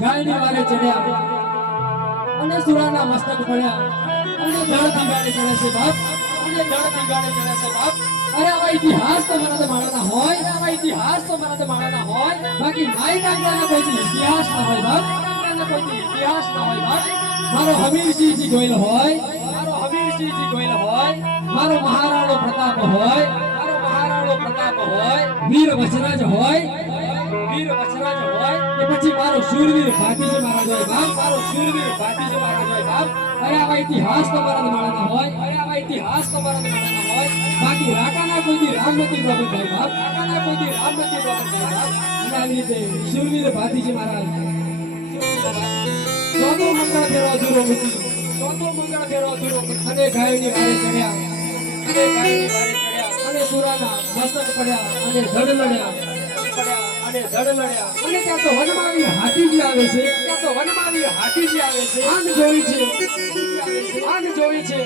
ગાયની વારે ચડ્યા અને સુરાના મસ્તક પડ્યા અને ધરતી ગાડે ચડે છે બાપ, અને ધરતી ગાડે ચડે છે બાપ. અરે આવા ઇતિહાસ તો મારા તો માણસના હોય, આવા ઇતિહાસ તો મારા તો માણસના હોય, બાકી માઈ નાગરાના કોઈ ઇતિહાસ ના હોય બાપ, નાગરાના કોઈ ઇતિહાસ ના હોય બાપ. મારો હમીરસિંહજી ગોયલ હોય, મારો હમીરસિંહજી ગોયલ હોય, મારો મહારાણો પ્રતાપ હોય, મારો મહારાણો પ્રતાપ હોય, વીર વચરાજ હોય, વીર વચરાજ હોય, કે પછી મારો શૂરવીર ભાતીજી મહારાજ હોય બાપ, મારો શૂરવીર ભાતીજી મહારાજ હોય બાપ. અરે આવા ઇતિહાસ તો મારા માણસના હોય, અરે આવા ઇતિહાસ તો મારા માણસના હોય, બાકી રાકાના કોઈ રામનતી બાબત થાય બાપ, રાકાના કોઈ રામનતી બાબત થાય બાપ. અને આવી રીતે શૂરવીર ભાતીજી મહારાજ ચોથો મંગળ ફેરો અધૂરો મૂકી, ચોથો મંગળ ફેરો અધૂરો મૂકી અને ગાયની વારે ચડ્યા, અને ગાયની વારે ચડ્યા અને સુરાના મસ્તક પડ્યા અને ધડ લડ્યા, પડ્યા અને ધડ લડ્યા. અને ત્યાં તો વનમાવી હાથીજી આવે છે, ત્યાં તો વનમાવી હાથીજી આવે છે. આન જોઈ છે, આન જોઈ છે.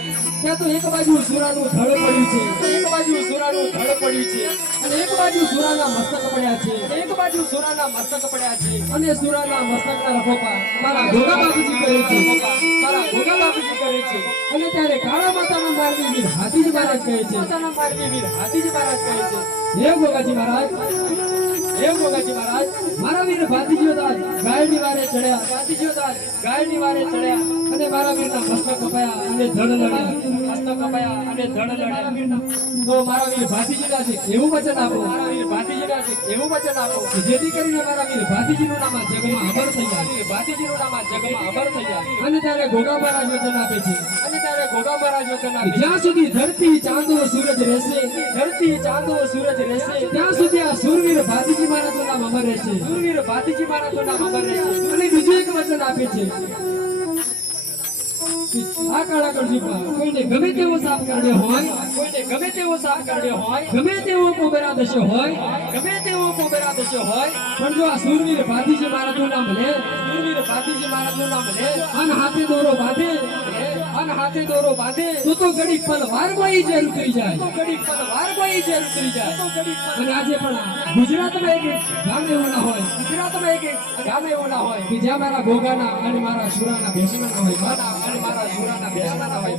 ત્યાં તો એક બાજુ સુરાનું ધડ પડ્યું છે, એક બાજુ સુરાનું ધડ પડ્યું છે, અને એક બાજુ સુરાના મસ્તક પડ્યા છે, એક બાજુ સુરાના મસ્તક પડ્યા છે. અને સુરાના મસ્તકના રખોપા મારા ગોગા બાપુજી કરે છે, મારા ગોગા બાપુજી કરે છે. અને ત્યારે કાળા માતાના માર્ગી વીર હાથીજી મહારાજ કહે છે, માતાના માર્ગી વીર હાથીજી મહારાજ કહે છે, હે ગોગાજી મહારાજ, હે ગોગાજી મહારાજ, મારા વીર ભાતીજીઓ દાસ ગાયની વારે ચડ્યા, ભાતીજીઓ દાસ ગાયની વારે ચડ્યા અને મારા વીરના મસ્તક કપાયા અને ધડ લડ્યા, મસ્તક કપાયા અને ધડ લડ્યા. તો મારા વીર ભાતીજી દાસ એવું વચન આપો, મારા વીર ભાતીજી દાસ એવું વચન આપો કે જેથી કરીને મારા વીર ભાતીજીનું નામ જગમાં અમર થઈ જાય, વીર ભાતીજીનું નામ જગમાં અમર થઈ જાય. અને ત્યારે ગોગા મહારાજ વચન આપે છે, અને ત્યારે ગોગા મહારાજ વચન આપે છે, જ્યાં સુધી ધરતી ચાંદો સૂરજ રહેશે, ધરતી ચાંદો સૂરજ રહેશે, ત્યાં સુધી આ શૂરવીર ભાતીજી મહારાજનું નામ અમર રહેશે, શૂરવીર ભાતીજી મહારાજનું નામ અમર રહેશે. અને બીજું એક વચન આપે છે, આ કાળા કળજુગમાં કોઈને ગમે તેવો સાપ કરડ્યો હોય, કોઈને ગમે તેવો સાપ કરડ્યો હોય, ગમે તેવો કોબરા દસ્યો હોય, ગમે તેવો કોબરા દસ્યો હોય, પણ જો આ શૂરવીર ભાતીજી મહારાજનું નામ લે, શૂરવીર ભાતીજી મહારાજનું નામ લે, અન હાથે દોરો બાંધે, અન હાથે દોરો બાંધે, તો ઘડી પલ વાર કોઈ જે ઉતરી જાય, તો ઘડી પલ વાર કોઈ જે ઉતરી જાય. અને આજે પણ ગુજરાતમાં એક ગામ એવું ના હોય, ગુજરાતમાં એક ગામ એવું ના હોય કે જ્યાં મારા ગોગાના અને મારા સુરાના બેસવાના હોય, અને મારા સુરાના બેસવાના હોય.